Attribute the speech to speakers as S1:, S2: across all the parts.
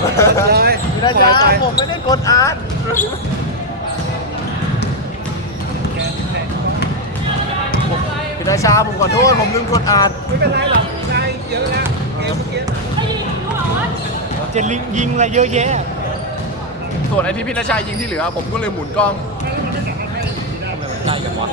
S1: เลย
S2: พี่ราชาผมไม่ได้กดอาร์ตพี่ราชาผมขอโทษผมลืมกดอาร์ต
S1: ไม่เป็นไรหรอกนายเยอะแล้วเกมเมื่อกี้
S3: จะลิงยิงอะไรเยอะแยะ
S2: ส่วนไอ้ที่พี่ราชายิงที่เหลือ ผมก็เลยหมุนกล้อง
S3: ได้จังวะ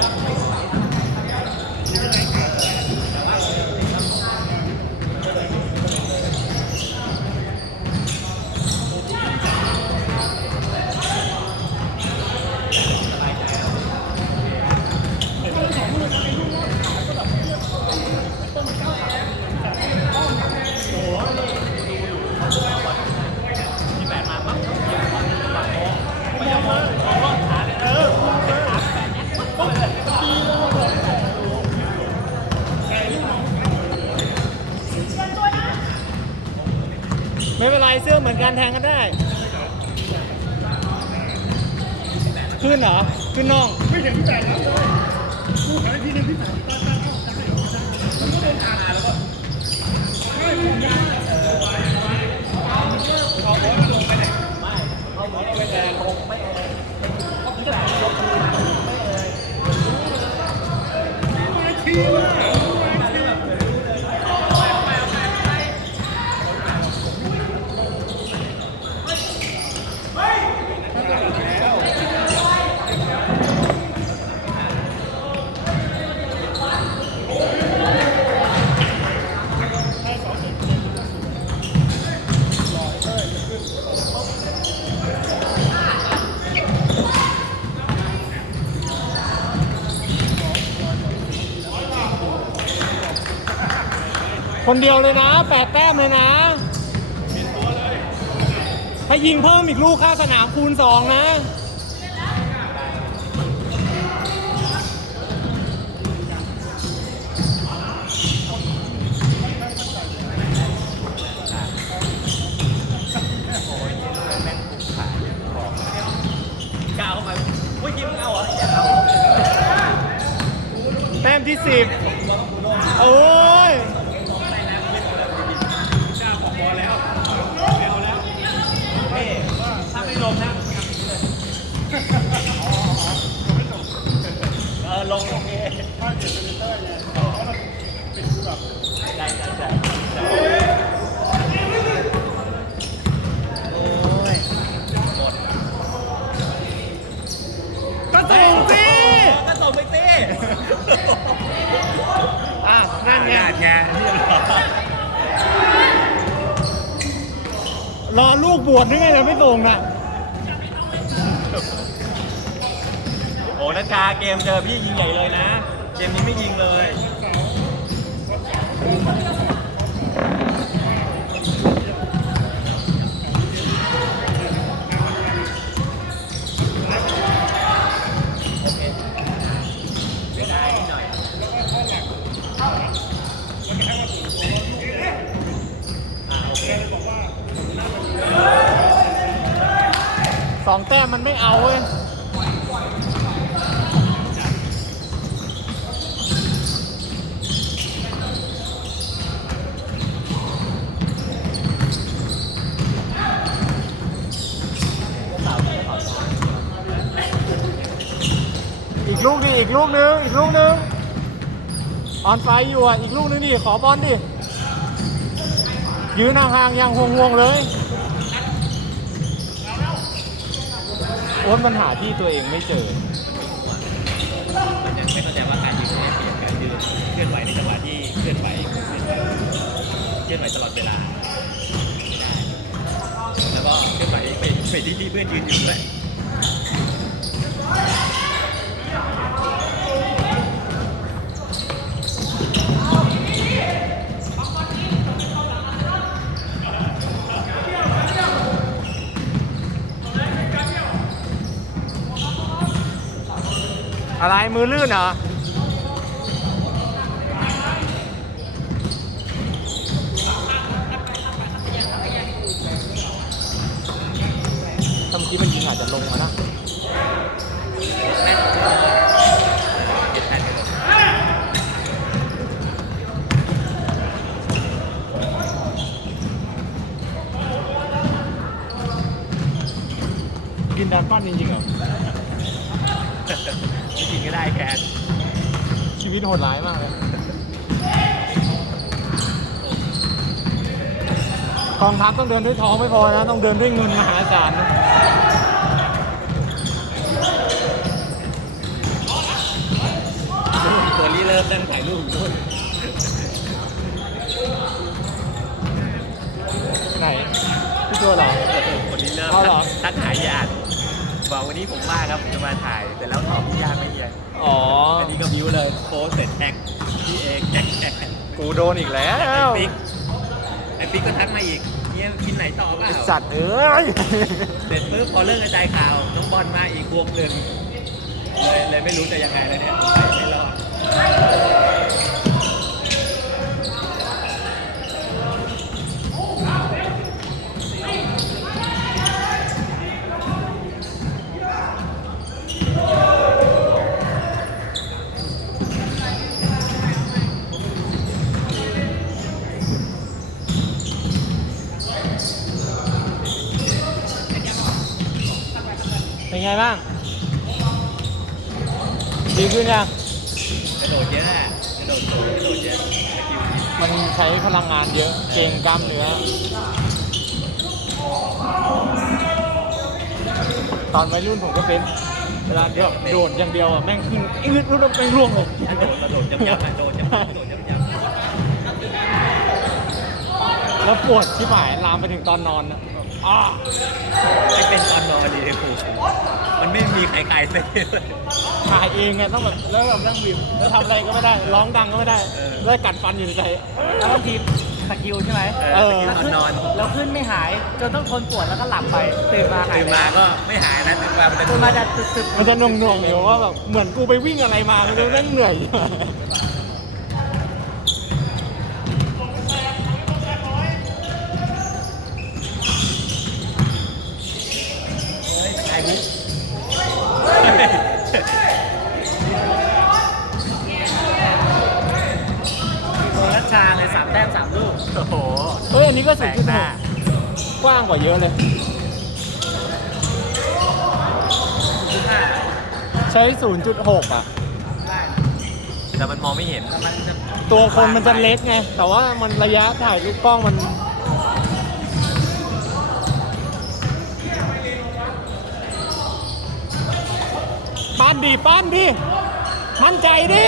S3: ไม่เป็นไรเสื้อเหมือนกันแทงกันได้ ขึ้นเหรอ ขึ้นน่อง
S1: ไม่เห็นพี่แต่แล้วกูขายที่นึงพี่แต่งตั้งตั้งได้หรอมันก็โดนทางแล้วก็ไม่ผมยังเอามันก็เอาบอลลงไปไหนไม่เอาบอลลงไปแรงลงไม่เอยเขาจะไหนยกมือไม่เอยไม่ทีว่ะ
S3: คนเดียวเลยนะแปดแต้มเลยนะถ้ายิงเพิ่มอีกลูกค่าสนามคูณสองนะ แต้มที่สิบโอ้ย ก็ส่งสิ
S1: ก็ส่งไปตี
S3: อะ นั่นไง
S1: ไง
S3: รอลูกบ วดนึงไงเราไม่ส่งน่ะ
S1: โอ้นัชชาเกมเจอพี่ยิงใหญ่เลยนะ เกมนี้ไม่ยิงเลย
S3: สองแต้มมันไม่เอาเว้ย อีกลูกนึง อีกลูกนึง ออนไฟอยู่อะ อีกลูกนึงดิ ขอบอลดิ ยืนห่างๆอย่างห่วงๆเลย โอ๊ตมันหาที่ตัวเองไม่เจอ
S1: มันยังไม่เข้าใจว่าการยิงไม่ได้เปลี่ยนการยืนเคลื่อนไหวในจังหวะที่เคลื่อนไหวเคลื่อนไหวตลอดเวลาไม่ได้แล้วก็เคลื่อนไหวไปไปที่ที่เพื่อนยืนอยู่ด้วย
S3: อะไรมือลื่นเหรอถ้าเมื่อมันยิงอาจจะลงมานะ
S1: เก็บแผ่นไปหมด
S3: กินดันปั้นจริงๆเหรอ
S1: ไม่กินก็ได้แกน
S3: ชี วิตโหดร้ายมากเลยกองทัพต้องเดินด้วยท้องไม่พอนะ ต้องเดินด้วยเงินมหาศาลนะ
S1: ตัวนี้เริ่มนั่งถ่ายรูปอยู่
S3: ไหนพี่ตัวเหรอ
S1: คนนี้เริ่ม
S3: เอาเหรอ
S1: ทักหายญาติบอกวันนี้ผมมาครับผมจะมาถ่ายแต่แล้วตอบญาติไม่เรียน
S3: อ๋อ
S1: อันนี้ก็บิวเลยโพสเสร็จแท็กพี่เอกแจ็คแท็ก
S3: กูโดนอีกแล้ว
S1: ไอ้ปิ๊กไอ้ปิ๊กก็ทักมาอีกเนี่ยกินไหนต่อเปล่า
S3: ไอ้สัตว์เอ้ย
S1: เสร็จปุ๊บพอเลิกกระจายข่าวน้องบอลมาอีกพวงหนึ่งเลยเลยไม่รู้จะยังไงแล้วเนี่ยไม่รอด
S3: ไงบ้าง ดีขึ้นยัง
S1: กระโดดเยอะอะกระโดดสูงกระโดดเยอะสกิลดี
S3: มันใช้พลังงานเยอะ เกรงกล้ามเนื้อ ตอนวัยรุ่นผมก็เป็น เวลาเดียวโดดอย่างเดียวอะแม่งขึ้นอืดแล้วแม่งร่วงลง
S1: กระโดดกระโดดยับยับๆอะโดดยับยับๆกระโดดยับยับ
S3: แล้วปวดที่หมายลามไปถึงตอนนอนนะ อ้า
S1: ๆไม่เป็นตอนนอนดีเลยครูมันไม่มีใครใครเลย
S3: ถ่ายเองไงต้องแบบแล้วแบบนั่งบีบแล้วทำอะไรก็ไม่ได้ ร้องดังก็ไม่ได้
S1: เออ
S3: แล้วกัดฟันอยู่ในใจ
S4: แล้วบางทีสกิลใช่ไหม
S1: เออ
S3: เออ
S1: สกิลตอนนอน
S4: แล้วขึ้นไม่หาย จนต้องทนปวดแล้วก็หลับไปตื่นมาหาย
S1: ตื่นมาก็ไม่หายนะตื่นมามันจะ
S4: ตื่นมาจะตึบๆ
S3: มันจะหน่วงหน่วงๆอยู่ว่าแบบเหมือนกูไปวิ่งอะไรมาไม่รู้แม่งเหนื่อย
S1: ไอ้บุ๊ก
S4: โดนรัชชาเลยสามแต้มสามลูก
S1: โอ้โห
S3: เฮ้ยอันนี้ก็
S1: แป
S3: สุ
S1: ล
S3: ด
S1: ก
S3: จุด
S1: ห
S3: ห
S1: น้า
S3: กกว้างกว่าเยอะเลย
S1: จุดห้า
S3: ใช้ 0.6 อะ
S4: ได้นะ
S1: แต่มันมองไม่เห็น
S4: แต่มันจะ
S3: ตัวคนมันจะเล็กไง แต่ว่ามันระยะถ่ายรูปกล้องมัน ปั้นดิปั้นดิมั่นใจดิ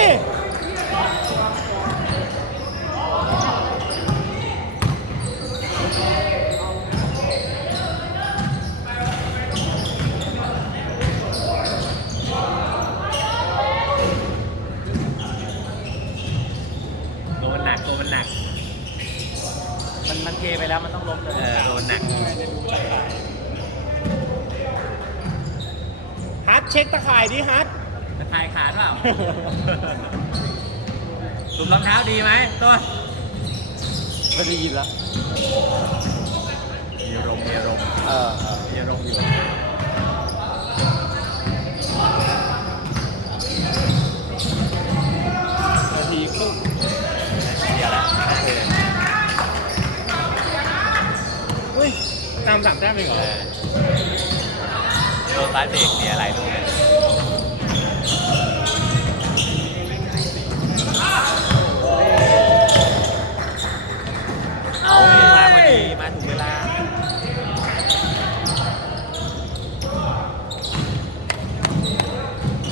S1: ตัวมันหนักตัวมันหนัก
S4: มันมันเทไปแล้วมันต้องล้มเลย
S1: เออตัวมันหนัก
S3: ฮัท เช็คตะข่ายดิฮัท
S1: จะทายขาดเปล่าสุดรองเท้าดีไหมตัว
S3: ไม่ได้ยินแล้ว
S1: มีอารมณ์มีอารมณ์
S3: เออ
S1: มีอารมณ์อยู่
S3: นาทีครึ่ง
S1: เดี๋ยวละห้าเลย
S3: อุ้ยตามสามแต้มเองเหรอ
S1: โดนซ้ายเบรกเนี่ยหลายลูกเลยเอามาพอดีมาถูกเวลา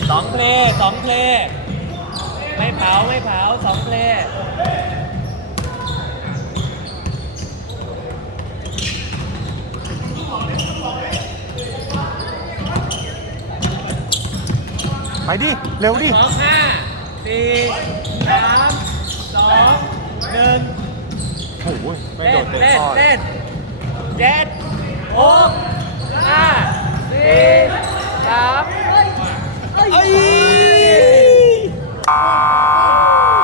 S1: สองเพลย์สองเพลย์ไม่เผาไม่เผาสองเพล
S3: ไปดิ เร็วดิ
S1: สองห้าสี่สามสองหนึ่ง
S3: โอ้โไม่โด
S1: น
S3: ดเตะ
S1: น
S3: อเล
S1: เล่นเจ็ดหกห้าสี่สาม
S3: เอ้ย